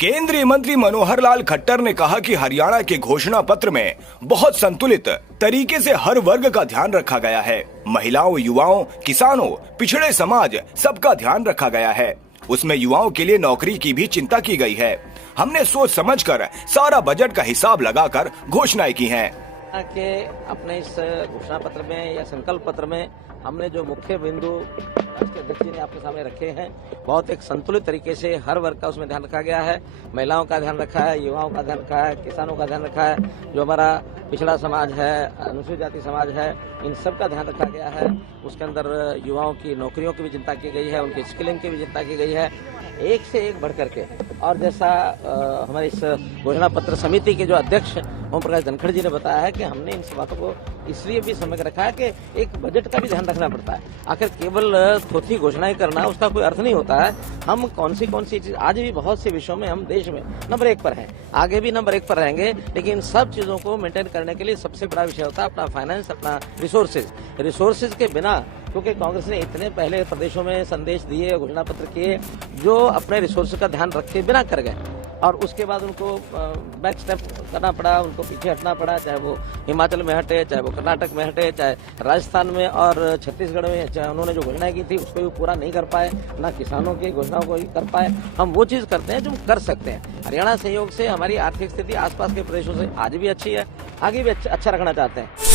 केंद्रीय मंत्री मनोहर लाल खट्टर ने कहा कि हरियाणा के घोषणा पत्र में बहुत संतुलित तरीके से हर वर्ग का ध्यान रखा गया है। महिलाओं, युवाओं, किसानों, पिछड़े समाज सबका ध्यान रखा गया है। उसमें युवाओं के लिए नौकरी की भी चिंता की गई है। हमने सोच समझकर सारा बजट का हिसाब लगाकर घोषणाएं की हैं। के अपने इस घोषणा पत्र में या संकल्प पत्र में हमने जो मुख्य बिंदु राष्ट्रीय अध्यक्ष जी ने आपके सामने रखे हैं, बहुत एक संतुलित तरीके से हर वर्ग का उसमें ध्यान रखा गया है। महिलाओं का ध्यान रखा है, युवाओं का ध्यान रखा है, किसानों का ध्यान रखा है, जो हमारा पिछड़ा समाज है, अनुसूचित जाति समाज है, इन सब का ध्यान रखा गया है। उसके अंदर युवाओं की नौकरियों की भी चिंता की गई है, उनकी स्किलिंग की भी चिंता की गई है, एक से एक बढ़ करके। और जैसा हमारे इस घोषणा पत्र समिति के जो अध्यक्ष ओम प्रकाश धनखड़ जी ने बताया है कि हमने इन बातों को इसलिए भी समझ रखा है कि एक बजट का भी ध्यान रखना पड़ता है। आखिर केवल थोथी घोषणाएं करना उसका कोई अर्थ नहीं होता है। हम कौन सी चीज, आज भी बहुत से विषयों में हम देश में नंबर 1 पर हैं, आगे भी नंबर 1 पर रहेंगे, लेकिन इन सब चीजों को मेंटेन करने के लिए सबसे बड़ा विषय होता है अपना फाइनेंस, अपना रिसोर्सेज के बिना, क्योंकि कांग्रेस ने इतने पहले प्रदेशों में संदेश दिए, घोषणा पत्र किए, जो अपने रिसोर्स का ध्यान रखे बिना कर गए, और उसके बाद उनको बैक स्टेप करना पड़ा, उनको पीछे हटना पड़ा, चाहे वो हिमाचल में हटे, चाहे वो कर्नाटक में हटे, चाहे राजस्थान में और छत्तीसगढ़ में, चाहे उन्होंने जो घोषणाएं की थी उसको भी पूरा नहीं कर पाए, ना किसानों की घोषणाओं को ही कर पाए। हम वो चीज करते हैं जो हम कर सकते हैं। हरियाणा सहयोग से हमारी आर्थिक स्थिति आसपास के प्रदेशों से आज भी अच्छी है, आगे भी अच्छा रखना चाहते हैं।